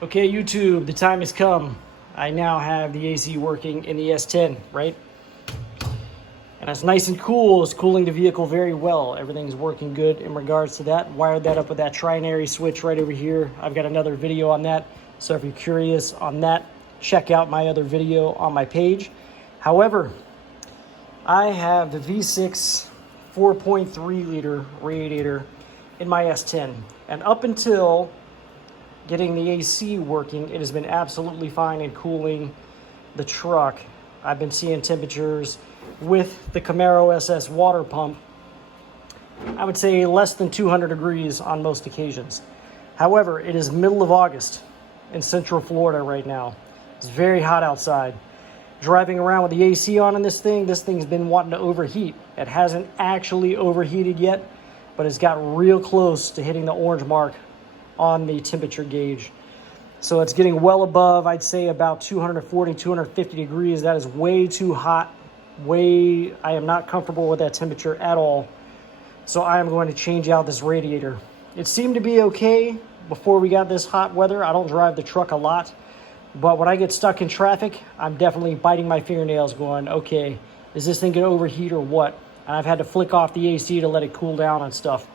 Okay, YouTube, the time has come. I now have the AC working in the S10, right? And it's nice and cool. It's cooling the vehicle very well. Everything's working good in regards to that. Wired that up with that trinary switch right over here. I've got another video on that. So if you're curious on that, check out my other video on my page. However, I have the V6 4.3 liter radiator in my S10. And up until getting the AC working, it has been absolutely fine in cooling the truck. I've been seeing temperatures with the Camaro SS water pump, I would say less than 200 degrees on most occasions. However, it is middle of August in Central Florida right now. It's very hot outside. Driving around with the AC on in this thing's been wanting to overheat. It hasn't actually overheated yet, but it's got real close to hitting the orange mark on the temperature gauge. So it's getting well above, I'd say about 240, 250 degrees. That is way too hot. I am not comfortable with that temperature at all. So I am going to change out this radiator. It seemed to be okay before we got this hot weather. I don't drive the truck a lot, but when I get stuck in traffic, I'm definitely biting my fingernails going, okay, is this thing gonna overheat or what? And I've had to flick off the AC to let it cool down and stuff.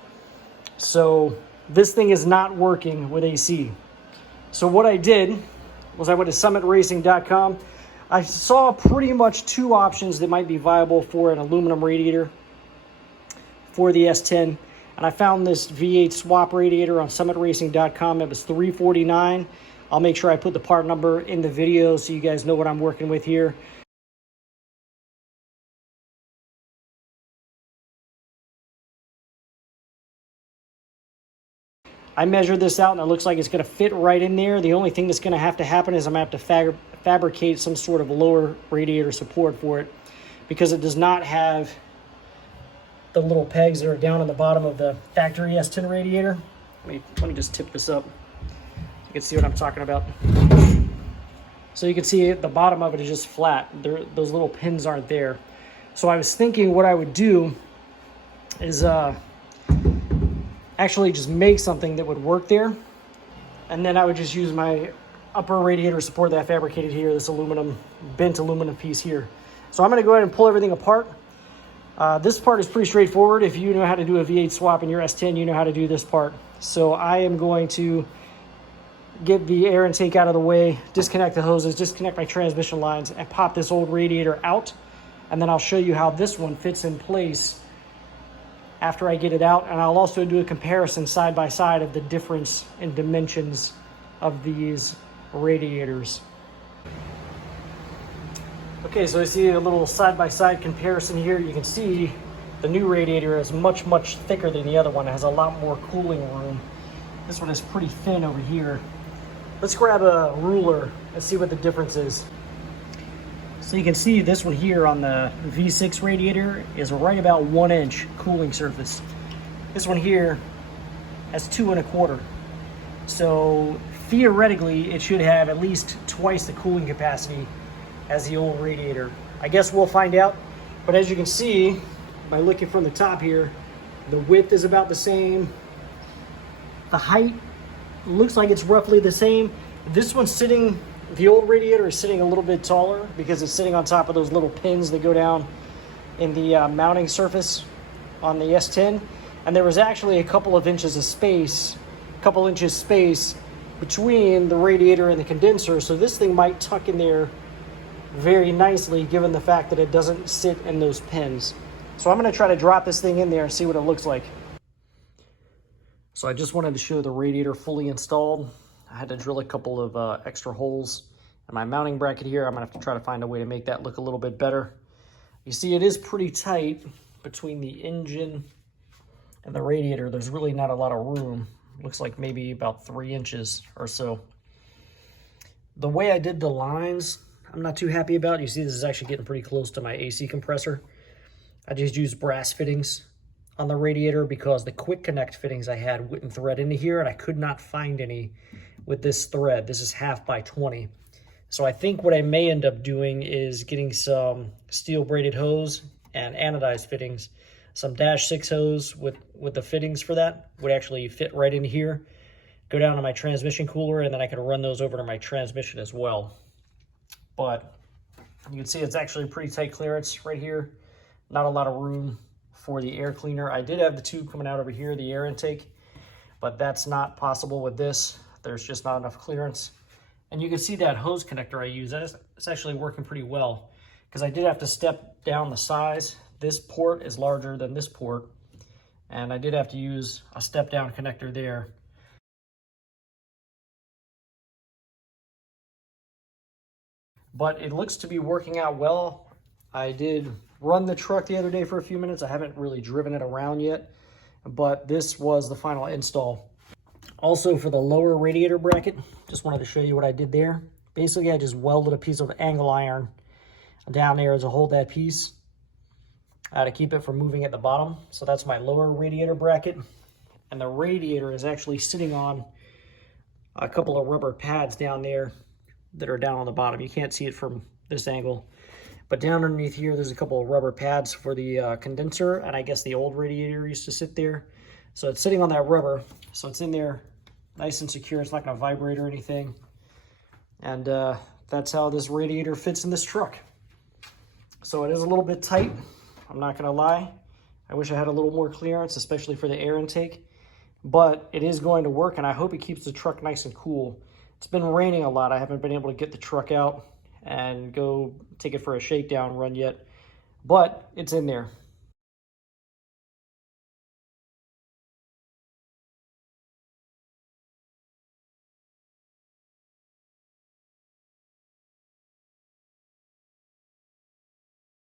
So this thing is not working with AC. So what I did was I went to summitracing.com. I saw pretty much two options that might be viable for an aluminum radiator for the S10. And I found this V8 swap radiator on summitracing.com. It was $349. I'll make sure I put the part number in the video so you guys know what I'm working with here. I measured this out and it looks like it's going to fit right in there. The only thing that's going to happen is I'm going to have to fabricate some sort of lower radiator support for it, because it does not have the little pegs that are down on the bottom of the factory S10 radiator. Let me just tip this up so you can see what I'm talking about. So you can see the bottom of it is just flat. Those little pins aren't there. So I was thinking what I would do is actually just make something that would work there, and then I would just use my upper radiator support that I fabricated here, this bent aluminum piece here. So I'm going to go ahead and pull everything apart. This part is pretty straightforward. If you know how to do a V8 swap in your S10, you know how to do this part. So I am going to get the air intake out of the way, disconnect the hoses, disconnect my transmission lines, and pop this old radiator out, and then I'll show you how this one fits in place after I get it out. And I'll also do a comparison side by side of the difference in dimensions of these radiators. Okay, so I see a little side by side comparison here. You can see the new radiator is much, much thicker than the other one. It has a lot more cooling room. This one is pretty thin over here. Let's grab a ruler and see what the difference is. So you can see this one here on the V6 radiator is right about 1 inch cooling surface. This one here has 2 1/4. So theoretically, it should have at least twice the cooling capacity as the old radiator. I guess we'll find out. But as you can see, by looking from the top here, the width is about the same. The height looks like it's roughly the same. This one's sitting, the old radiator is sitting a little bit taller because it's sitting on top of those little pins that go down in the mounting surface on the S10. And there was actually a couple inches space between the radiator and the condenser. So this thing might tuck in there very nicely, given the fact that it doesn't sit in those pins. So I'm going to try to drop this thing in there and see what it looks like. So I just wanted to show the radiator fully installed. I had to drill a couple of extra holes in my mounting bracket here. I'm going to have to try to find a way to make that look a little bit better. You see, it is pretty tight between the engine and the radiator. There's really not a lot of room. Looks like maybe about 3 inches or so. The way I did the lines, I'm not too happy about. You see, this is actually getting pretty close to my AC compressor. I just used brass fittings on the radiator because the quick connect fittings I had wouldn't thread into here, and I could not find any with this thread. This is 1/2 by 20. So I think what I may end up doing is getting some steel braided hose and anodized fittings. Some -6 hose with the fittings for that would actually fit right in here. go down to my transmission cooler, and then I can run those over to my transmission as well. But you can see it's actually pretty tight clearance right here. Not a lot of room for the air cleaner. I did have the tube coming out over here, the air intake, but that's not possible with this. There's just not enough clearance. And you can see that hose connector I use, it's actually working pretty well, because I did have to step down the size. This port is larger than this port, and I did have to use a step down connector there. But it looks to be working out well. I did run the truck the other day for a few minutes. I haven't really driven it around yet, but this was the final install. Also, for the lower radiator bracket, just wanted to show you what I did there. Basically, I just welded a piece of angle iron down there to hold that piece to keep it from moving at the bottom. So that's my lower radiator bracket. And the radiator is actually sitting on a couple of rubber pads down there that are down on the bottom. You can't see it from this angle, but down underneath here, there's a couple of rubber pads for the condenser, and I guess the old radiator used to sit there. So it's sitting on that rubber, so it's in there nice and secure. It's not going to vibrate or anything. And that's how this radiator fits in this truck. So it is a little bit tight, I'm not going to lie. I wish I had a little more clearance, especially for the air intake, but it is going to work, and I hope it keeps the truck nice and cool. It's been raining a lot. I haven't been able to get the truck out and go take it for a shakedown run yet, but it's in there.